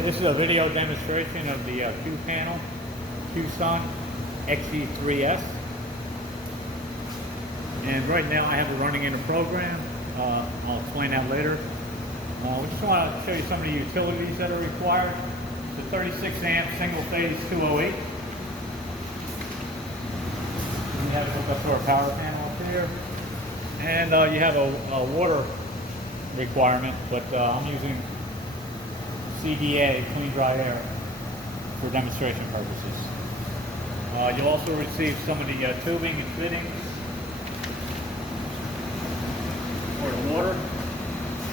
Okay, this is a video demonstration of the Q panel, QSun XE3S. And right now I have it running in a program. I'll explain that later. We just want to show you some of the utilities that are required. It's a 36 amp single phase 208. And you have it hooked up to our power panel up here. And you have a water requirement, but I'm using CDA, clean dry air, for demonstration purposes. You'll also receive some of the tubing and fittings for the water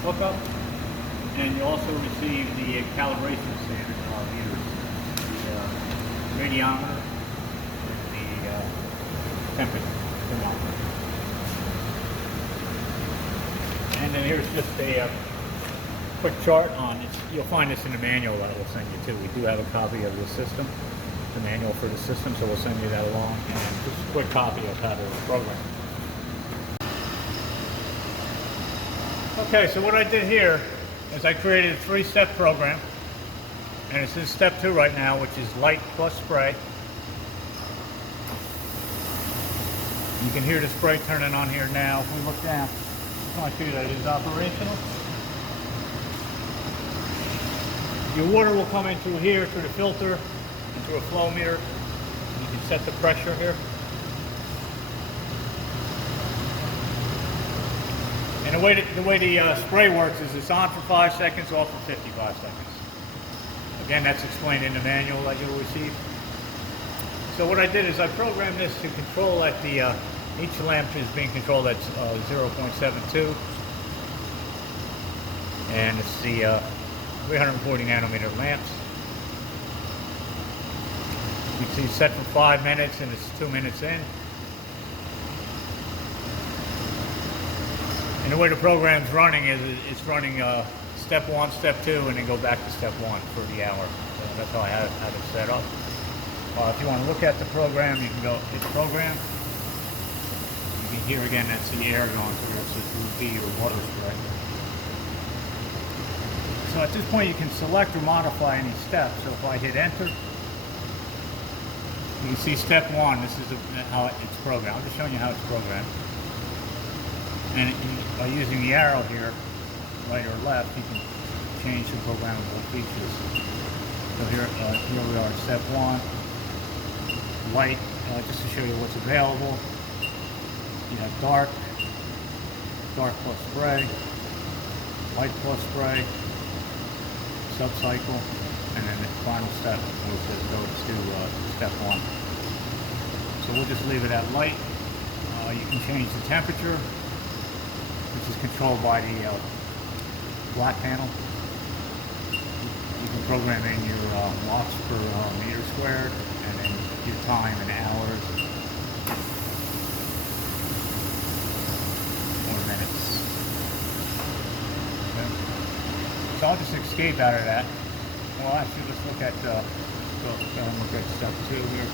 hookup, and you'll also receive the calibration standard meters, the radiometer, and the temperature thermometer. And then here's just a quick chart on it. You'll find this in the manual that we'll send you too. We do have a copy of the system, the manual for the system, so we'll send you that along, and just a quick copy of how to program. Okay, so what I did here is I created a 3-step program, and it's in step 2 right now, which is light plus spray. You can hear the spray turning on here now. If we look down, I just want to show you that it is operational. Your water will come in through here, through the filter, and through a flow meter. You can set the pressure here. And the way the spray works is it's on for 5 seconds, off for 55 seconds. Again, that's explained in the manual that you'll receive. So what I did is I programmed this to control at the, each lamp is being controlled at 0.72. And it's the 340 nanometer lamps. You can see it's set for 5 minutes and it's 2 minutes in. And the way the program's running is it's running step 1, step 2, and then go back to step 1 for the hour. So that's how I had it set up. If you want to look at the program, you can go hit program. You can hear again that's the air going through. This would be your water spray. So at this point you can select or modify any step. So if I hit enter, you can see step 1, this is how it's programmed. I'm just showing you how it's programmed. And by using the arrow here, right or left, you can change the programmable features. So here we are, step 1, light, just to show you what's available. You have dark plus spray, light plus spray, sub-cycle, and then the final step goes to step 1. So we'll just leave it at light. You can change the temperature, which is controlled by the black panel. You can program in your watts per meter squared, and then your time in hours or minutes. Okay. So I'll just escape out of that. Well, actually, let's look at look at step 2 here.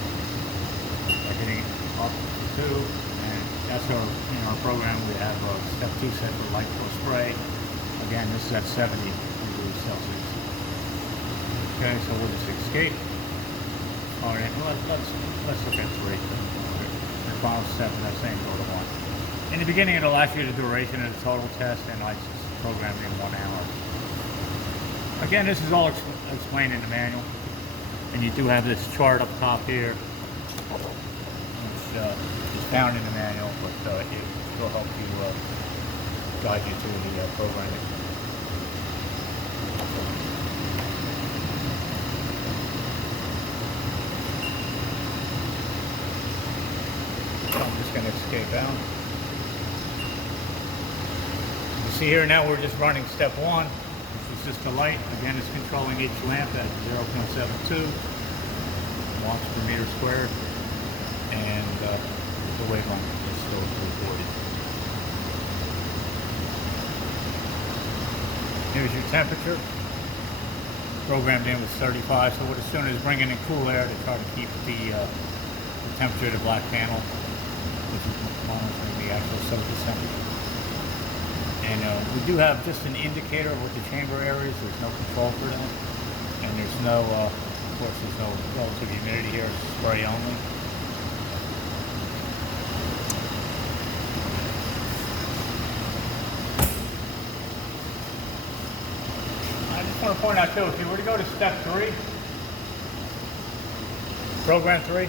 By hitting up to 2, and that's our program. We have step 2 set for light plus spray. Again, this is at 70 degrees Celsius. Okay, so we'll just escape. All right, let's look at 3. The final step in that same go to 1. In the beginning, it'll ask you the duration of the total test, and I just programmed in 1 hour. Again, this is all explained in the manual, and you do have this chart up top here, which is found in the manual, but it will help you guide you through the programming. So I'm just going to escape out. You see here now we're just running step 1. It's just the light. Again, it's controlling each lamp at 0.72 watts per meter squared, and the wavelength is still 240. Here's your temperature. Programmed in was 35, so what it's doing is bringing in cool air to try to keep the temperature of the black panel, which is monitoring the actual surface temperature. And we do have just an indicator of what the chamber area is. There's no control for that. And when there's no, of course, there's no relative humidity here. It's spray only. I just want to point out too, if you were to go to step 3, program 3,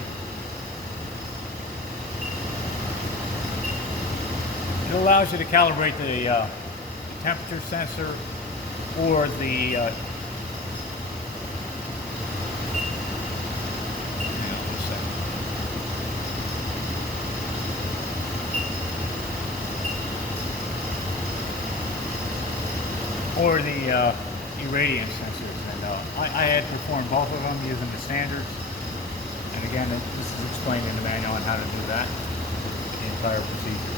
it allows you to calibrate the temperature sensor or the irradiance sensors, and I had performed both of them using the standards. And again, this is explained in the manual on how to do that, the entire procedure.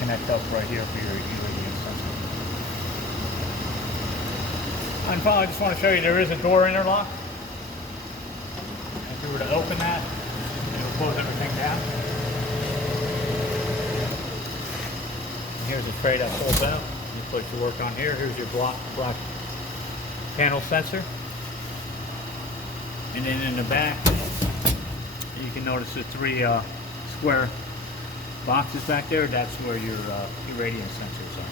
Connect up right here for your irradiance sensor. And finally, I just want to show you there is a door interlock. If you were to open that, it will close everything down. And here's a tray that pulls out. You put your work on here. Here's your black panel sensor. And then in the back, you can notice the 3 square boxes back there. That's where your irradiance sensors are.